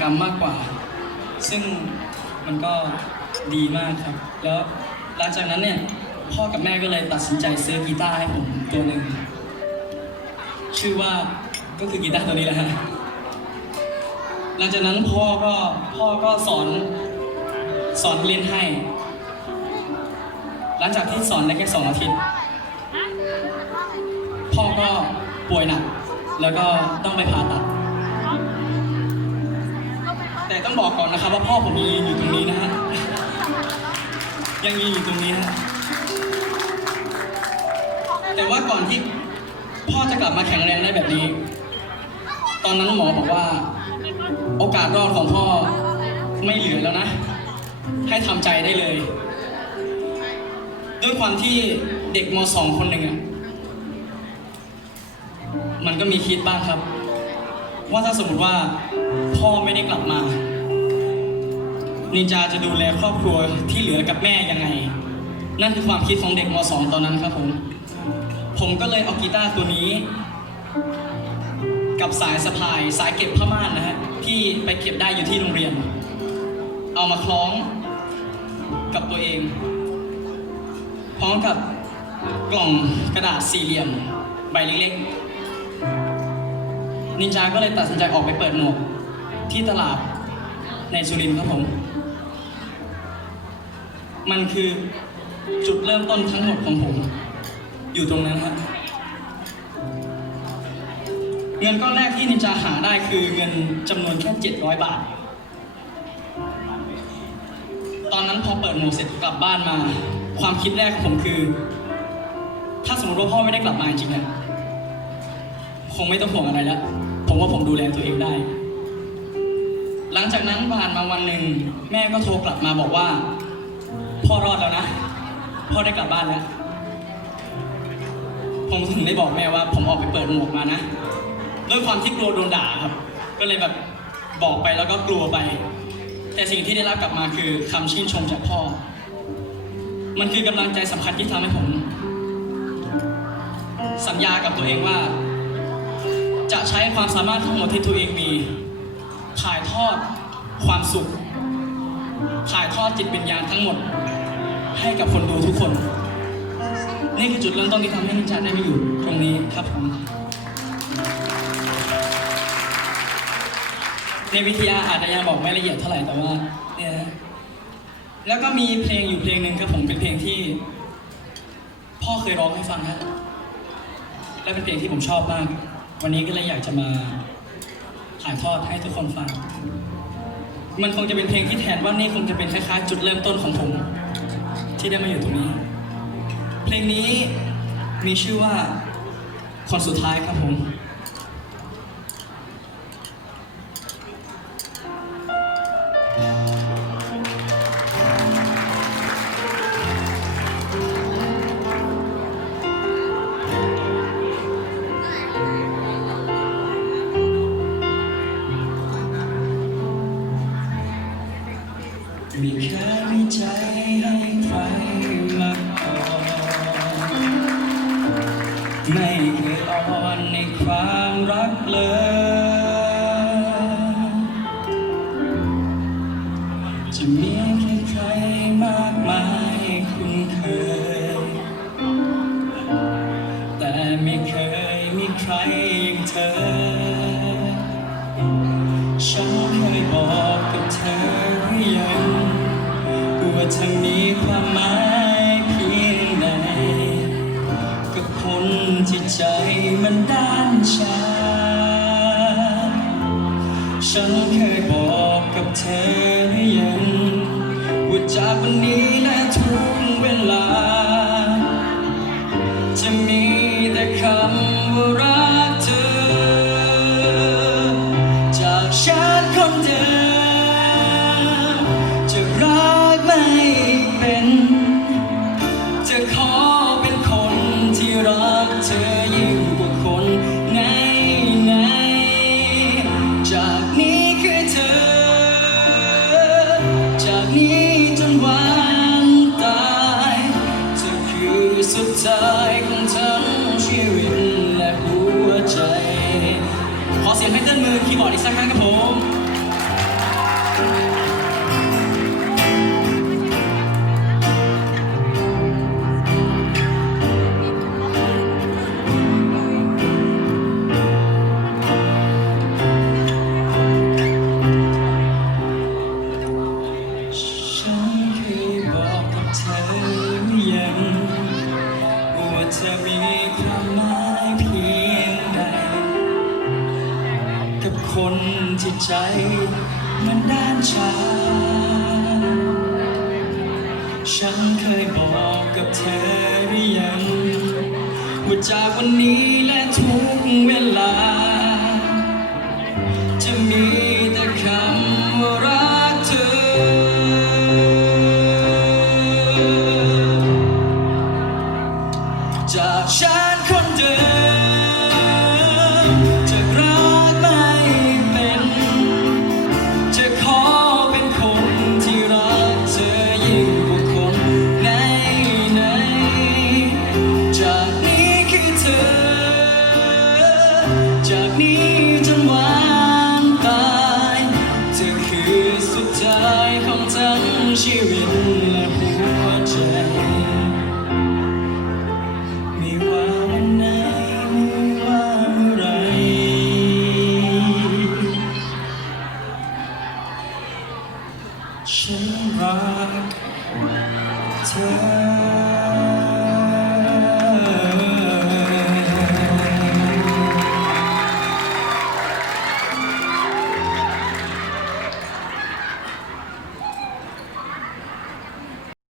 กรรมมากกว่า ซึ่งมันก็ดีมากครับ แล้วหลังจากนั้นเนี่ยพ่อกับแม่ก็เลยตัดสินใจซื้อกีตาร์ให้ผมตัวหนึ่งชื่อว่าก็คือกีตาร์ตัวนี้แหละฮะหลังจากนั้นพ่อก็พ่อก็สอนสอนเรียนให้ หลังจากที่สอนได้แค่สองอาทิตย์ พ่อก็ป่วยหนักแล้วก็ต้องไปผ่าตัด ต้องบอกก่อนนะครับว่าพ่อผมยังยืนอยู่ตรงนี้นะฮะ ยังยืนอยู่ตรงนี้ฮะ แต่ว่าก่อนที่พ่อจะกลับมาแข็งแรงได้แบบนี้ ตอนนั้นหมอบอกว่า โอกาสรอดของพ่อไม่เหลือแล้วนะ ให้ทำใจได้เลย ด้วยความที่เด็กมสองคนหนึ่งอะมันก็มีคิดบ้างครับ ว่าถ้าสมมติว่าพ่อไม่ได้กลับมา นินจาจะดูแลครอบครัวที่เหลือกับแม่ยังไง นั่นคือความคิดของเด็กมสองตอนนั้นครับผม ผมก็เลยเอากีตาร์ตัวนี้ กับสายสะพายสายเก็บผ้าม่านนะฮะที่ไปเก็บได้อยู่ที่โรงเรียน เอามาคล้องกับตัวเอง พร้อมกับกล่องกระดาษสี่เหลี่ยม ใบเล็กๆนินจาก็เลยตัดสินใจออกไปเปิดหมวกที่ตลาดในสุรินทร์ครับผม มันคือจุดเริ่มต้นทั้งหมดของผม อยู่ตรงนั้นครับเงินก้อนแรกที่นินจาหาได้คือเงินจำนวนแค่ 700 บาท ตอนนั้นพอเปิดหมวกเสร็จกลับบ้านมา ความคิดแรกของผมคือ ถ้าสมมติว่าพ่อไม่ได้กลับมาจริงๆอะคงไม่ต้องห่วงอะไรแล้ว ผมว่าผมดูแลตัวเองได้ หลังจากนั้นผ่านมาวันหนึ่งแม่ก็โทรกลับมาบอกว่า พ่อรอดแล้วนะ พ่อได้กลับบ้านแล้ว ผมถึงได้บอกแม่ว่า ผมออกไปเปิดหมวกมานะ ด้วยความที่กลัวโดนด่าครับ ก็เลยแบบบอกไปแล้วก็กลัวไป แต่สิ่งที่ได้รับกลับมาคือคำชื่นชมจากพ่อ มันคือกำลังใจสำคัญที่ทำให้ผม สัญญากับตัวเองว่า จะใช้ความสามารถทั้งหมดที่ตัวเองมี ถ่ายทอดความสุขถ่ายทอดจิตวิญญาณทั้งหมด ให้กับคนดูทุกคน นี่คือจุดเริ่มต้นที่ทำให้นิจาได้มาอยู่ตรงนี้ครับผมในวิทยาอาจจะยังบอกไม่ละเอียดเท่าไหร่แต่ว่าเนี่ยแล้วก็มีเพลงอยู่เพลงหนึ่งครับผมเป็นเพลงที่ พ่อเคยร้องให้ฟังนะและเป็นเพลงที่ผมชอบมาก วันนี้ก็เลยอยากจะมาถ่ายทอดให้ทุกคนฟัง มันคงจะเป็นเพลงที่แทนว่านี่คงจะเป็นคล้ายๆจุดเริ่มต้นของผม ที่ได้มาอยู่ตรงนี้ เพลงนี้มีชื่อว่าคนสุดท้ายครับผม ไม่เคยอ่อนในความรักเลย จะมีแค่ใครมากมายคุ้นเคย แต่ไม่เคยมีใครอย่างเธอ ฉันเคยบอกกับเธอหรือยังว่าเธอมีความหมาย ที่ใจมันด้านชา ฉันเคยบอกกับเธอหรือ หัวใมันด้านชา ฉันเคยบอกกับเธอหรือยัง ว่าจากวันนี้และทุกเวลา จะมี จากนี้จนวัน